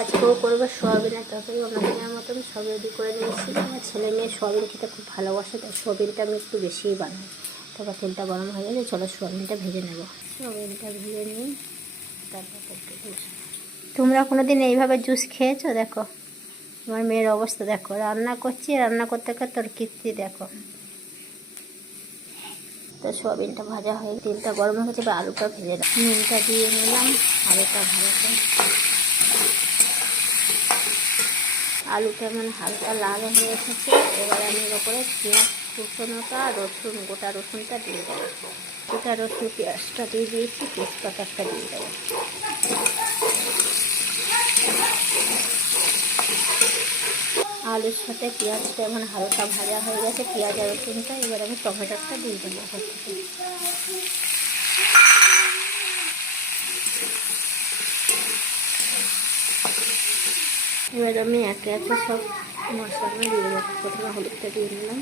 আজকেও করব সোয়াবিনের তরকারি অন্যদিনের মতন সব রেডি করে নিয়েছি। আমার ছেলে মেয়ে সোয়াবিন খেতে খুব ভালোবাসে, তাই সোয়াবিনটা আমি একটু বেশিই বানাই। তারপর তেলটা গরম হয়ে গেলে চলো সোয়াবিনটা ভেজে নেব। সোয়াবিনটা ভেজে নিই তারপর তোমরা কোনো দিন এইভাবে জুস খেয়েছো? দেখো, আমার মেয়ের অবস্থা, দেখো, রান্না করছি, রান্না করতে করতে তোর কীর্তি, দেখো। তো সোয়াবিনটা ভাজা হয়ে তেলটা গরম হয়ে গেছে আলুটা ভেজে দাও নুনটা দিয়ে নিলাম, আলুটা ভাজাতে আলুটা মানে হালকা লাল হয়ে এসেছে। এবার আমি এর ওপরে পেঁয়াজ কুচনোটা রসুন, গোটা রসুনটা দিয়ে দেবো। গোটা রসুন, পেঁয়াজটা দিয়ে দিয়েছি, তেজপাতাটা দিয়ে দেবো। আলুর সাথে পেঁয়াজটা এমন হালকা ভাজা হয়ে গেছে, পেঁয়াজ আর রসুনটা, এবার আমি টমেটোটা দিয়ে দেবো। এবার আমি একে একে সব মশলা দিয়ে দেবো। প্রথমে হলুদটা দিয়ে নিলাম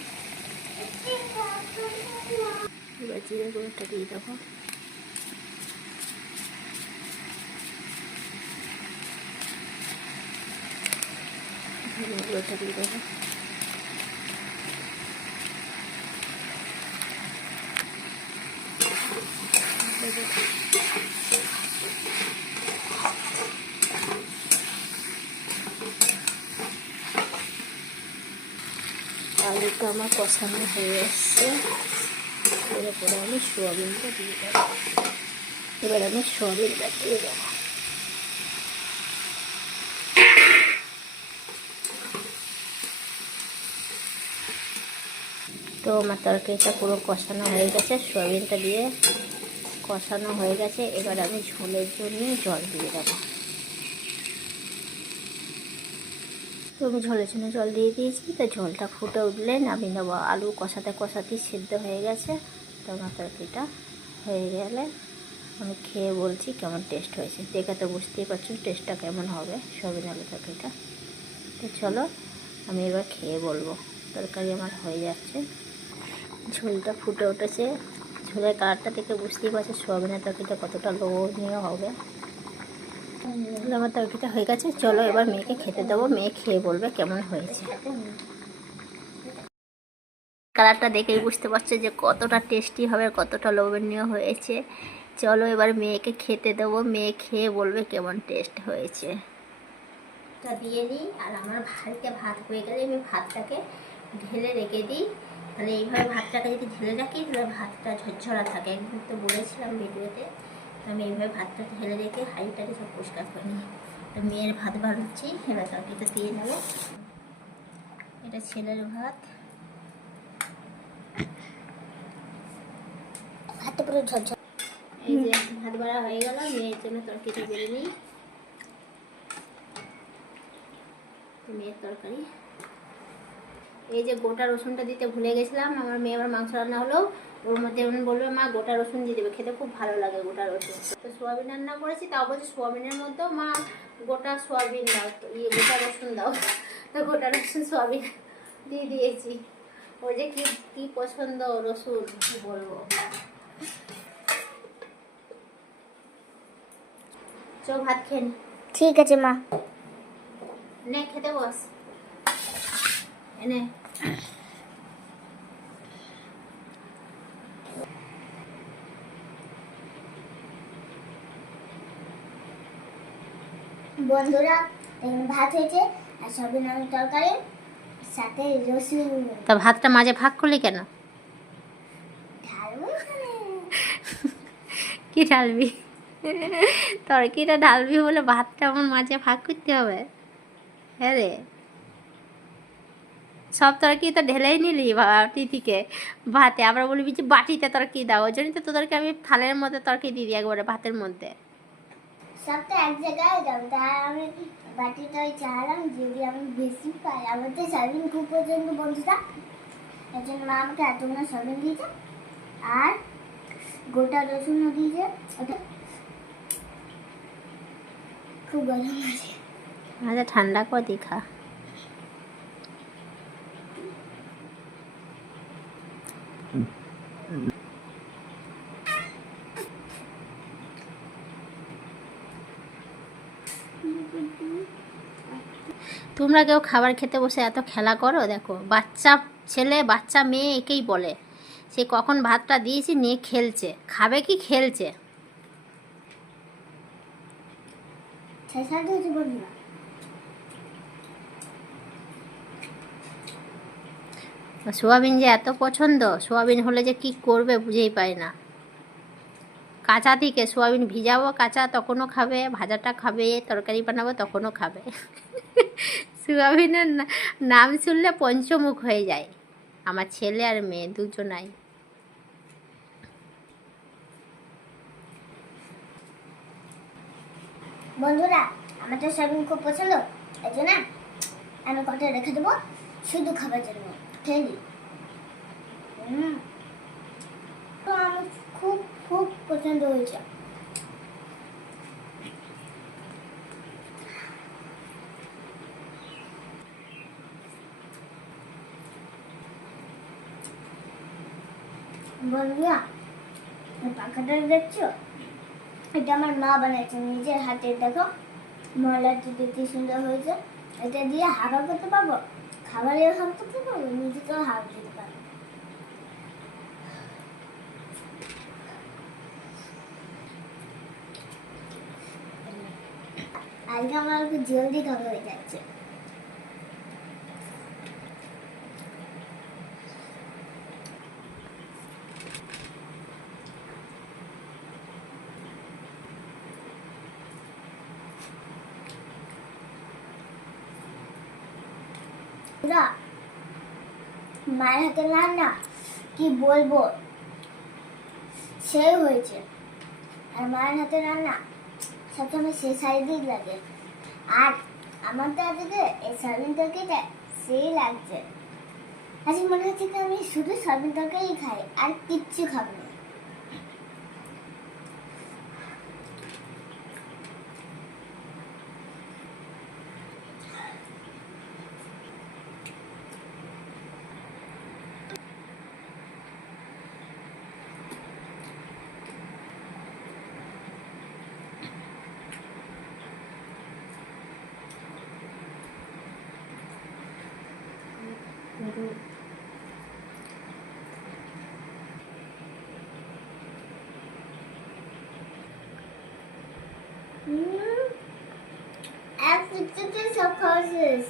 এবার জিরে গুঁড়োটা দিয়ে দেবো। ধনে গুঁড়োটা দিয়ে দেবো। আলুটা আমার কষানো হয়ে এসছে এরপরে আমি সোয়াবিনটা দিয়ে দেবো। এবার আমি সোয়াবিনটা দিয়ে দেবো। তো আমার তরকারিটা পুরো কষানো হয়ে গেছে। সোয়াবিনটা দিয়ে কষানো হয়ে গেছে। এবার আমি ঝোলের জন্য জল দিয়ে দেবো। তো আমি ঝোলের জন্য জল দিয়ে দিয়েছি তো ঝোলটা ফুটে উঠলে নামিয়ে নেব। আলু কষাতে কষাতেই সিদ্ধ হয়ে গেছে তো আমার তরকারিটা হয়ে গেলে আমি খেয়ে বলছি কেমন টেস্ট হয়েছে। দেখে তো বুঝতেই পারছ টেস্টটা কেমন হবে সবিন আলু তরকারিটা। তো চলো আমি এবার খেয়ে বলব, তরকারি আমার হয়ে যাচ্ছে। ঝোলটা ফুটে উঠেছে, ঝোলের কালারটা থেকে বুঝতেই পারছ সোয়াবিনের তরকারিটা কতটা লোভনীয় হবে। আমার তরকারিটা হয়ে গেছে, চলো এবার মেয়েকে খেতে দেবো। মেয়ে খেয়ে বলবে কেমন হয়েছে। কালারটা দেখেই বুঝতে পারছ যে কতটা টেস্টি হবে, কতটা লোভনীয় হয়েছে। চলো এবার মেয়েকে খেতে দেবো। মেয়ে খেয়ে বলবে কেমন টেস্ট হয়েছে। তা দিয়ে দিই, আর আমার ভাইকে ভাত হয়ে গেলে আমি ভাতটাকে ঢেলে রেখে দিই। তাহলে এইভাবে ভাতটাকে যদি ঢেলে রাখি, তাহলে ভাতটা ঝরঝরা থাকে। একদিন তো বলেছিলাম ভিডিওতে। আমি এইভাবে ভাতটা ঢেলে রেখে হাঁড়িটাকে সব পরিষ্কার করে নিই। তো মেয়ের ভাত বাড়ুচ্ছি এবার তরকারিটা দিয়ে নেব এটা ছেলের ভাত। ভাতটা পুরো এই যে ভাত বাড়া হয়ে গেল, মেয়ের জন্য তরকারিটা মেয়ের তরকারি। এই যে গোটা রসুনটা দিতে ভুলে গেছিলাম আমার মেয়ে আবার মাংস রান্না হলো ওর মধ্যে এমন বলবে মা গোটা রসুন দিয়ে দেবে খেতে খুব ভালো লাগে গোটা রসুন। তো সোয়াবিন রান্না করেছি তাও বলছি সোয়াবিনের মধ্যেও মা গোটা সোয়াবিন দাও ইয়ে গোটা রসুন দাও। তো গোটা রসুন সোয়াবিন দিয়ে দিয়েছি। ও যে কি কি পছন্দ রসুন কি বলব। চো ভাত খেন ঠিক আছে মা। নে খেতে বস। এনে বন্ধুরা দেখুন ভাত হয়েছে আর সবিন আলু তরকারি সাথে রসুন তা ভাতটা মাঝে ভাগ করলি কেন? কি ঢালবি? তরকিটা ঢালবি বলে ভাতটা আমার মাঝে ভাগ করতে হবে? হ্যাঁ রে। সব তরকি তো ঢেলেই নিলি তিথিকে। ভাতে আবার বলবি যে বাটিতে তরকি দাও ওই জন্যই তো তোদেরকে আমি থালের মধ্যে তরকি দিয়ে দিই একবারে ভাতের মধ্যে। সব তো এক জায়গায় যাব। তাই আমি বাটিটা ওই চালাম যদি আমি বেশি পাই আমার তো সবিন খুব পছন্দ বন্ধুটা এর জন্য মা আমাকে এতগুলো সবিন দিয়েছে। আর গোটা রসুনও দিয়েছে। ওটা খুব গরম আছে। আচ্ছা ঠান্ডা কর দীঘা তোমরা কেউ খাবার খেতে বসে এত খেলা করো? দেখো, বাচ্চা ছেলে, বাচ্চা মেয়ে একেই বলে। সে কখন ভাতটা দিয়েছি নিয়ে খেলছে। খাবে কি খেলছে? সোয়াবিন যে এত পছন্দ? সোয়াবিন হলে যে কি করবে বুঝেই পায় না। কাঁচা থেকে সোয়াবিন ভিজাবো, কাঁচা তখনও খাবে, ভাজাটা খাবে, তরকারি বানাবো তখনও খাবে। সোয়াবিনের নাম শুনলে পঞ্চমুখ হয়ে যায়। আমার ছেলে আর মেয়ে দুজনাই। বন্ধুরা, আমার তো সয়াবিন খুব পছন্দ, এই জন্য আমি কটা রেখে দেবো, শুধু খাবার জন্য, খেয়ে তো আমার খুব খুব পছন্দ হয়েছে। বন্ধুরা পাখাটা দেখছ? এটা আমার মা বানাচ্ছে নিজের হাতে, দেখো। ময়লাটি দেখতে সুন্দর হয়েছে? এটা দিয়ে হাওয়া করতে পারব? খাবারেও হাওয়া করতে পারব? নিজেকেও হাওয়া দিতে পারব আজকে আমার একটু জলদি খাওয়া হয়ে যাচ্ছে। মায়ের হাতে রান্না কি বলব? হয়েছে। আর মায়ের হাতে রান্না সবসময় লাগে। আর আমার তো এই সয়াবিন তরকারিটা সেই লাগছে। আজকে মনে হচ্ছে আমি শুধু সয়াবিন তরকারি খাই, আর কিচ্ছু খাব না। শেষ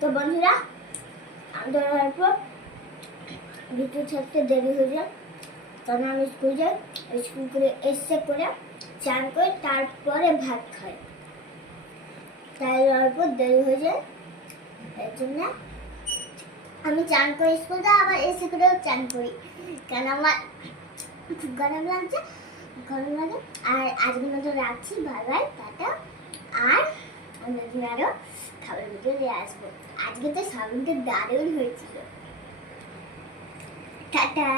তো বন্ধুরা আমাদের অল্প ভিডিও ছাড়তে দেরি হয়ে যায় কারণ আমি স্কুল যাই স্কুল করে এসে করে চান করে তারপরে ভাত খাই তাই অল্প দেরি হয়ে যায় এর জন্য আমি চান করে স্কুল যাই আবার এসে করেও চান করি। কারণ আমার খুব গরম লাগছে, গরম লাগে, আর আজকের মতো রাখছি বাই বাই টাটা। আর অন্যদিন আরও খাবার ভিডিও নিয়ে আসব? আজকে তো সাবিনটা দারুণ হয়েছিল। টাটা।